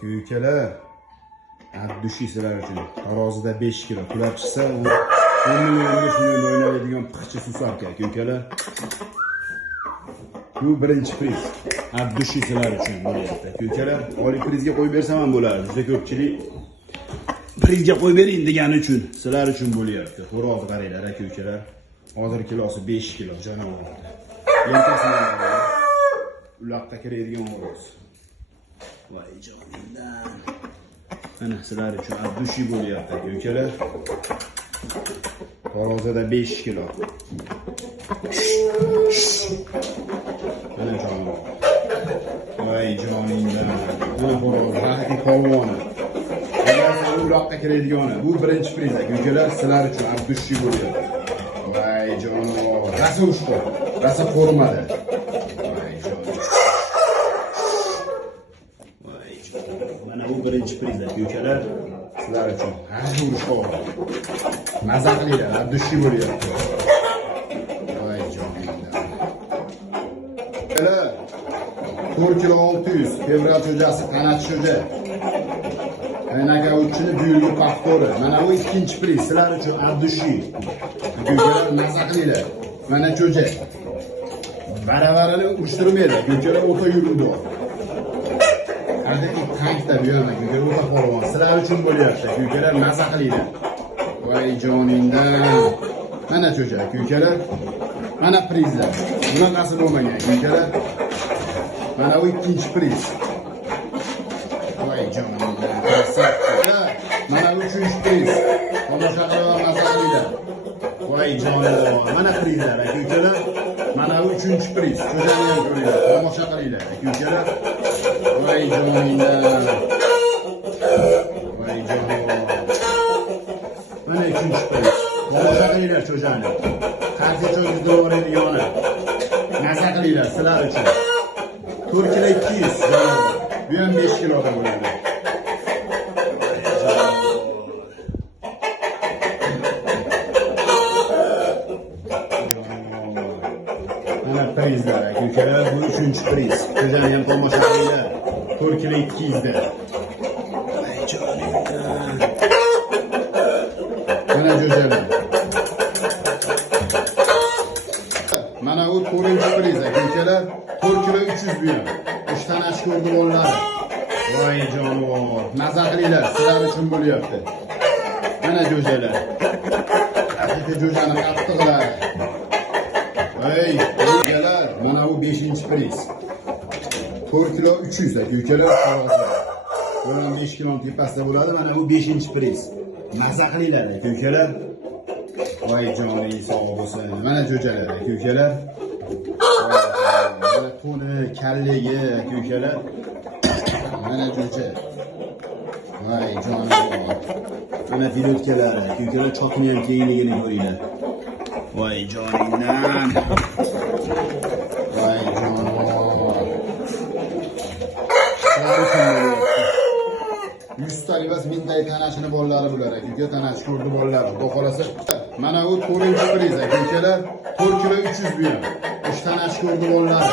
aka ukalar. Abdushi sizlar uchun. Tarozida 5 kilo kulab chiqsa, 10 million shunday o'ynaydigan piqchi susar aka ukalar. Bu birinchi priz. Abdushi sizlar uchun bo'lyapti aka ukalar. Oliy prizga qo'yib bersam ham bo'ladi. Juda ko'pchilik prizga qo'yib bering degani uchun sizlar uchun bo'lyapti. Xo'rozni qaranglar aka ukalar. Hozir kilosi 5 kilo jonavor. Yelkasidan uloqqa kiradigan xo'roz. Voy jonimdan. Mana sizlar uchun abdushi bo'lyapti aka ukalar. Xo'rozida 5 kilo. Mana jonivor. Voy jonimdan. Mana xo'roz haqiqiy polvoni. Uloqqa kiradigan bu birinchi priz aka ukalar, sizlar uchun abdushi bo'lyapti. Voy jonivor. Rasa ushqo. Rasa formada. Mana bu birinchi priz aka ukalar, sizlar uchun. Rasa ushqo. Maza qilinglar, abdushi bo'lyapti. Voy jonimdan. 4 kilo 600 fevral jo'jasi qanat jo'ja. Aynaga uchini buyurgi paxtori. Mana bu ikkinchi priz sizlar uchun abdushi. Go'jalar maza qilinglar. Mana jo'ja. Baravarani urishtirmaydi. Go'jalar o'ta yurdi. Hadiki tankda bu yana go'jalar o'ta polvon. Sizlar uchun bo'lyapti. Go'jalar maza qilinglar. Voy joningdan. Mana jo'ja go'jalar. Mana prizlar. Bunaqasi bo'lmagan go'jalar. Mana bu ikkinchi priz. Voy joningdan. Mana uchinchi priz. Tomosha qilib voy jonivor. Mana prizlar aka ukalar. Mana uchinchi priz. Ko'zani ham ko'ringlar. Tomosha qilinglar aka ukalar. Voy joningdan. Voy jonivor. Mana ikkinchi priz. Tomosha qilinglar cho'jani. Qancha cho'zi do'raydi yona. Maza qilinglar sizlar uchun. 4 kilo 200 jonivor. Bu ham 5 kiloda bo'ladi. Prizlar aka ukalar, bu 3-priz. Ko'zani ham tomosha qilinglar. 4 kilo 200 da. Voy jonimdan. Mana jo'jalar. Mana u 4-priz aka ukalar, 4 kilo 300 bu ham. 3 tanash ko'rdi bolalar. Voy jonivor. Maza qilinglar, sizlar uchun bo'lyapti. Mana jo'jalar. Bitta jo'jani qattiqlar. Hey, ukalar, mana bu 5-priz. 4 kilo 300 aka ukalar. Bundan 5 kilo tepasida bo'ladi. Mana bu 5-priz. Maza qilinglar aka ukalar. Voy joningiz sog' bo'lsin. Mana jo'jalar aka ukalar. Mana to'ni, kallagi aka ukalar. Mana jo'ja. Voy jonivor. Mana filotkalar aka ukalar, chotini ham kengligini ko'ringlar. Voy joningdan. Voy jonivor. 100 ta emas, 1000 ta tanashini bolalari bular aka uka, tanash ko'rdi bolalari. Xudo xolasa. Mana u 4-priz aka ukalar, 4 kilo 300 bu ham. 3 tanash ko'rdi bolalari.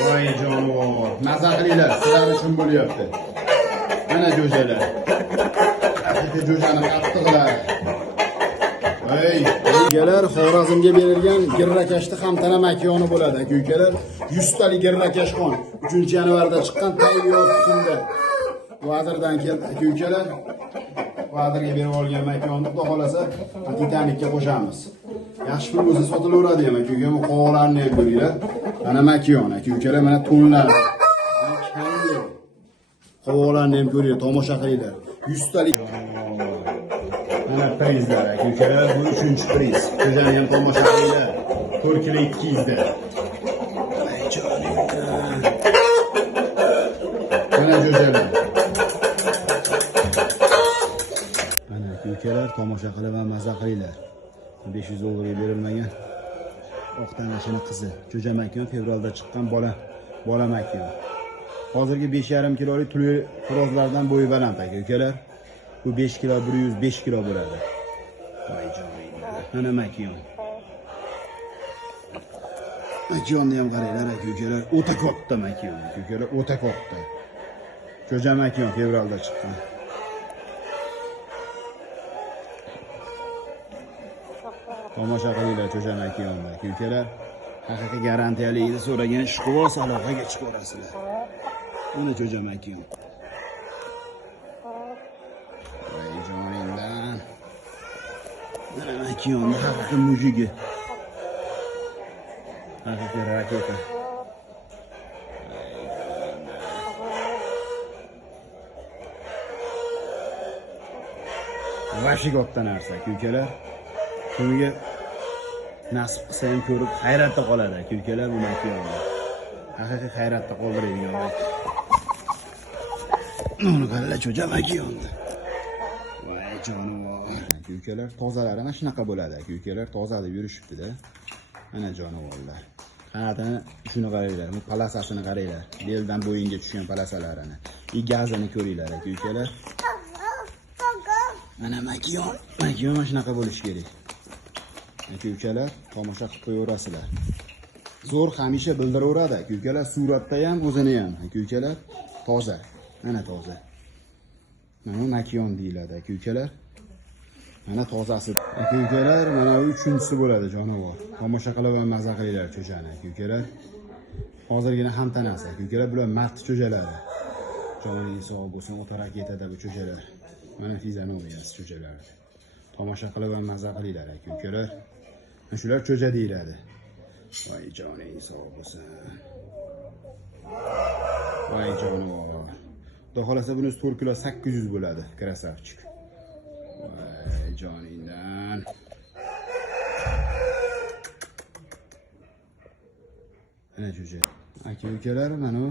Voy jonivor. Maza qilinglar, sizlar uchun bo'lyapti. Mana jo'jalar. Bitta jo'jani qattiqlar. Hey, ukalar, Xorazmga berilgan girrakashda hamtana makoni bo'ladi aka ukalar. 100 talik girrakashxon 3-yanvarda chiqqan tayyor tuxumda. Vazirdan keldi aka ukalar. Vazirga berib olgan makonni xudo xolasa Titanikka qo'shamiz. Yaxshi pul bo'lsa sotilaveradi ham aka uka. Bu qovoqlarni ham ko'ringlar. Mana makon aka ukalar, mana to'nlar. Qovoqlarni ham ko'ringlar, tomosha qilinglar. 100 talik mana prizlar aka ukalar, bu 3-priz. Ko'zani ham tomosha qilinglar. 4 kilo 200 da. Voy jonimdan. Mana jo'jalar. Mana aka ukalar, tomosha qilib va maza qilinglar. 500 dollarga berilmagan oq tanashini qizi. Jo'ja makon fevralda chiqqan bola makon. Hozirgi 5,5 kilolik tuli xo'rozlardan bo'yi baland aka ukalar. Bu 5 kilo 105 kilo bo'ladi. Voy joningdan. Mana makon. Makonni ham qaranglar aka ukalar, o'ta katta makon aka ukalar, o'ta katta. Jo'ja makiyon fevralda chiqqan. Tomosha qilinglar Jo'ja makiyonni, aka-ukalar. Haqiqiy garantiyaligini so'ragan ishqiboz aloqaga chiqarasizlar. Buni Jo'ja makiyon. Voy joningdan. Mana makiyonni haqiqiy mujigi. Haqiqiy raketa. Vashi katta narsa, aka-ukalar. Kuniga nasib qilsa ham ko'rib hayratda qoladi, aka-ukalar, bu makiyonni. Haqiqiy hayratda qoldiradigan vaqt. Uni qalla Jo'ja makiyonni. Voy jonivor. Aka-ukalar, tozalari mana shunaqa bo'ladi, aka-ukalar, tozalab yurishibdi-da. Mana jonivorlar. Qanotini shuni qaranglar, bu palasasini qaranglar. Beldan bo'yinga tushgan palasalarini. Gazini ko'ringlar, aka-ukalar. Mana makiyon mana shunaqa bo'lishi kerak. Aka-ukalar, tomosha qilib qo'yaverasizlar. Zo'r hamisha bildiraveradi, aka-ukalar, suratda ham, o'zini ham, aka-ukalar, toza. Mana toza. Mana makiyon deyiladi, aka-ukalar. Mana tozasi. Aka-ukalar, mana bu uchinchisi bo'ladi, jonivor. Tomosha qilib ham maza qilinglar cho'jani, aka-ukalar. Hozirgina ham tanasi, aka-ukalar, bular mart cho'jalari. Joningiz sog' bo'lsin, o'ta raketada bu cho'jalar. Mana fizionomiyasi cho'jalar. Tomosha qilib ham maza qilinglar, aka-ukalar. Shular cho'ja deyiladi. Voy joningiz sog' bo'lsin. Voy jonivor. Xudo xolasa bunisi 4 kilo 800 bo'ladi, krasavchik. Voy joningdan. Mana cho'ja. Aka-ukalar, mana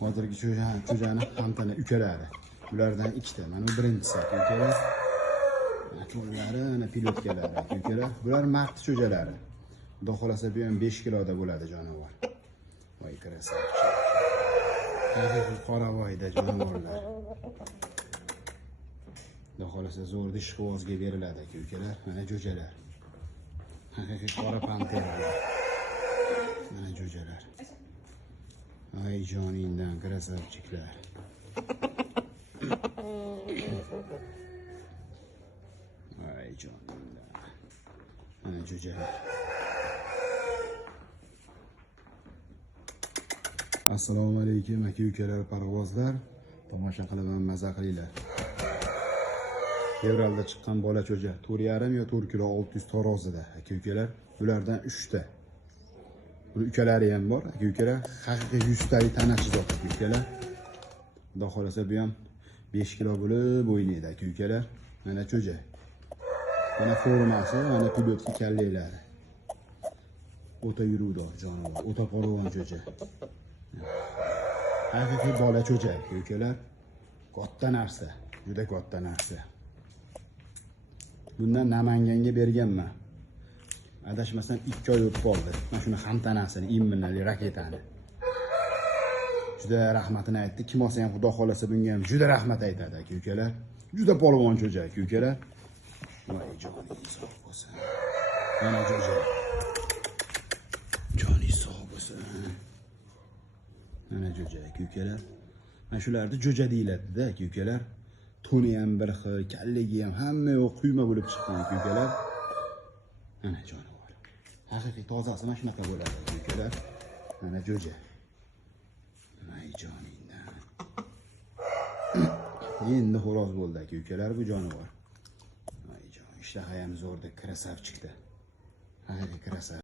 hozirgi cho'jani hamtana ukalari. Bulardan ikkita. Mana birinchisi, aka-ukalar. Cho'lari, mana pilotkalari, aka-ukalar. Bular mart cho'jalari. Xudo xolasa bu ham 5 kiloda bo'ladi jonivor. Voy krasavchik. Haqiqiy qoravoyda jonivorlar. Xudo xolasa zo'r ishqibozga beriladi, aka-ukalar. Mana jo'jalar. Haqiqiy qora panteralar. Mana jo'jalar. Ay joningdan krasavchiklar. Ay joningdan. Mana jo'jalar. Assalomu alaykum aka-ukalar, parvozlar. Tomosha qilib ham maza qilinglar. Fevralda chiqqan bola cho'ja 4,5 yo 4 kilo 600 tarozida, aka-ukalar. Bulardan 3 ta. Buni ukalari ham bor, aka-ukalar. Haqiqiy 100 talik tanachi zot, aka-ukalar. Xudo xolasa bu ham 5 kilo bo'lib o'ynaydi, aka-ukalar. Mana cho'ja. Mana formasi, mana pilotki kallaylari. O'ta yuruvdor jonivor, o'ta polvon cho'ja. Haqiqiy bola cho'ja, aka-ukalar. Katta narsa, juda katta narsa. Bundan Namanganga berganman. Adashmasam 2 oy o'tib qoldi. Mana shuni hamtanasini, imminali raketani. Juda rahmatini aytdi. Kim olsa ham Xudo xolasa bunga ham juda rahmat aytadi, aka-ukalar. Juda polvon cho'ja, aka-ukalar. Voy joningiz sog' bo'lsin. Mana cho'ja. Joningiz sog' bo'lsin. Mana jo'ja, aka-ukalar. Mana shularni jo'ja deyiladi-da, aka-ukalar. To'ni ham bir xil, kalligi ham hamma yo'q quyma bo'lib chiqqan, aka-ukalar. Mana jonivor. Haqiqiy tozasi mana shunaqa bo'ladi, aka-ukalar. Mana jo'ja. Voy joningdan. Endi xo'roz bo'ldi, aka-ukalar, bu jonivor. Voy jon, ishtaha ham zo'rda, krasavchikda. Haqiqiy krasav.